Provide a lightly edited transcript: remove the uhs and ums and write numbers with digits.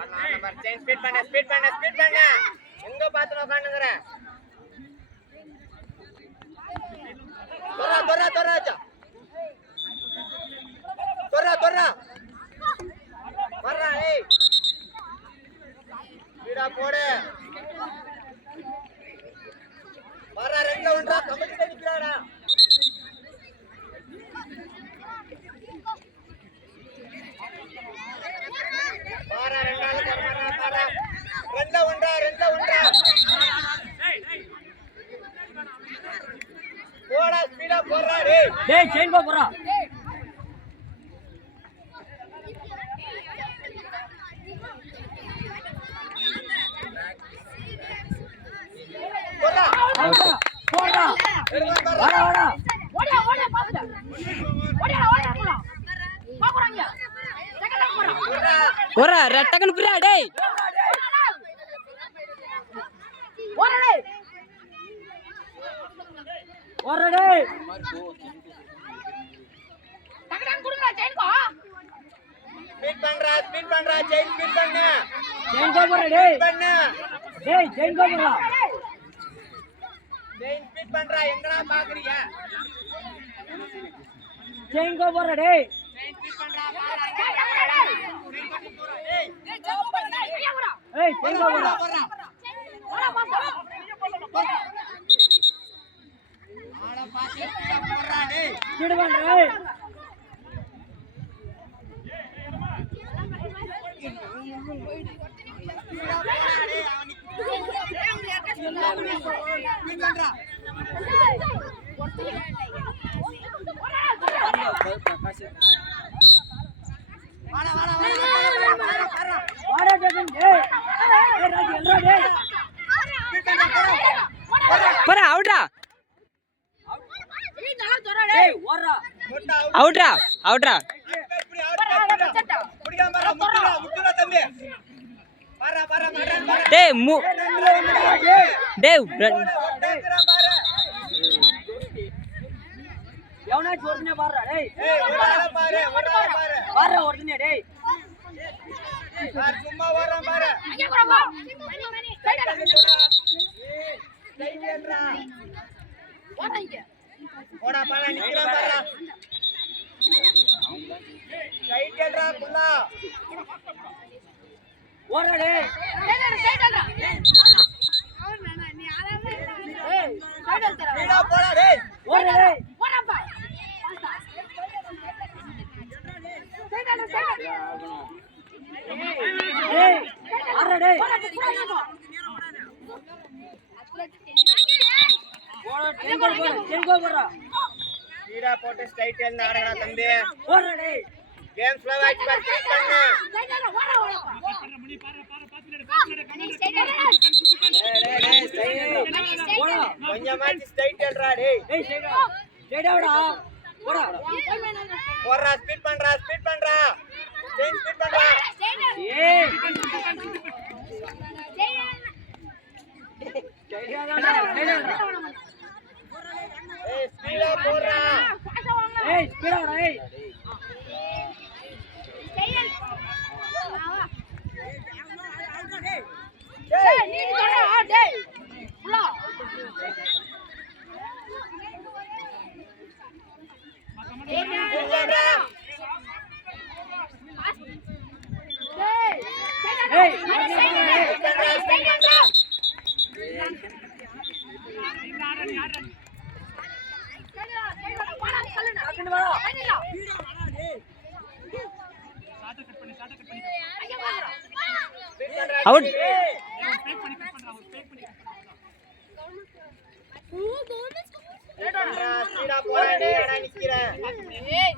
speed பண்ண எங்க பாத்து உட்காந்துங்கற தொரா வர்றா ஏய் வீடா போடு வர்றா ரெண்டுல ஒன்றா கமிட்டி நிக்கறாடா வர்றா ரெண்டால வர்றா ரெண்டுல ஒன்றா போடா ஸ்பீடா போறா டேய் செயின் போறா போடா வாடா ஓடியா பாத்துடா ஓடியா பாக்குறாங்க போறா ரெட்டகன் புரா டேய் ஓடா டேய் டகடன் குடுங்கடா செயின் கோ ஸ்பீட் பண்றா செயின் ஸ்பீட் பண்ணு செயின் கோ போறா டேய் பண்ணு டேய் செயின் கோ போறா செயின் ஸ்பீட் பண்றா எங்கடா பாக்குறீங்க செயின் கோ போறா டேய் செயின் ஸ்பீட் பண்றா ஏய் செயின் கோ போறா ஆள பாத்து போறா டேய் ஸ்பீட் பண்றா ஏய் అవుట్రా எவனா ஜோர்னே பாறா டேய் பாரு ஓடுனே டேய் பாரு சும்மா வரா பாரு அங்க போறா சைடு ஏன்றா ஓடாங்க ஓடா பால நிக்கறா பாறா சைடு ஏன்றா புல்லா ஓடா டேய் சைடு ஏன்றா அவனா நீ ஆளவே ஏய் சைடு ஏன்றா வீடா போடா டேய் ஓடா டேய் ஓடாப்பா சைடு ஏன்றா ஏய் ஆறா டேய் செங்கோ போறா வீடா போட்டு ஸ்ட்ரைட் ஏந்து ஆடுடா தம்பி ஓடா டேய் கேம் ஸ்லோ ஆச்சு பண்ணு கொஞ்சம் மாத்தி ஸ்ட்ரைட் ஏல்றா டேய் ஏய் ஸ்ட்ரைட்டா போடா போறா ஸ்பீட் பண்றா செயின் ஸ்பீட் பண்றா ஏய் ஏய் ஸ்பீடா போறா ஏய் ஸ்பீடா வா ஏய் ஏய் நீ போடா டேய் புலா ஏய் அவுட் ஸ்பீடா போடா டேய் அட நிக்கிற ஏய்